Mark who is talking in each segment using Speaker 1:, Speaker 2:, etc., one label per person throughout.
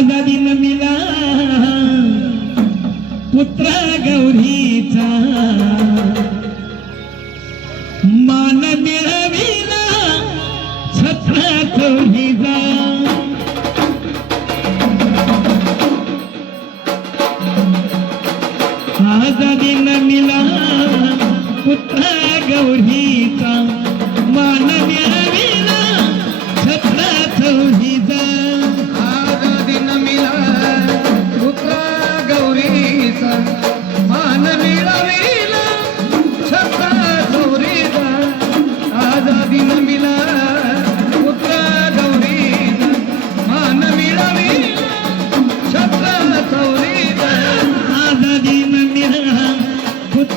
Speaker 1: दिन मिला पुत्रा गौरीचा. मान मिळविला छत्रा चौरीचा आजा
Speaker 2: दिन मिला पुत्रा गौरीचा. मान मिळविला छत्रा
Speaker 1: चौरीचा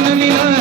Speaker 1: नंढी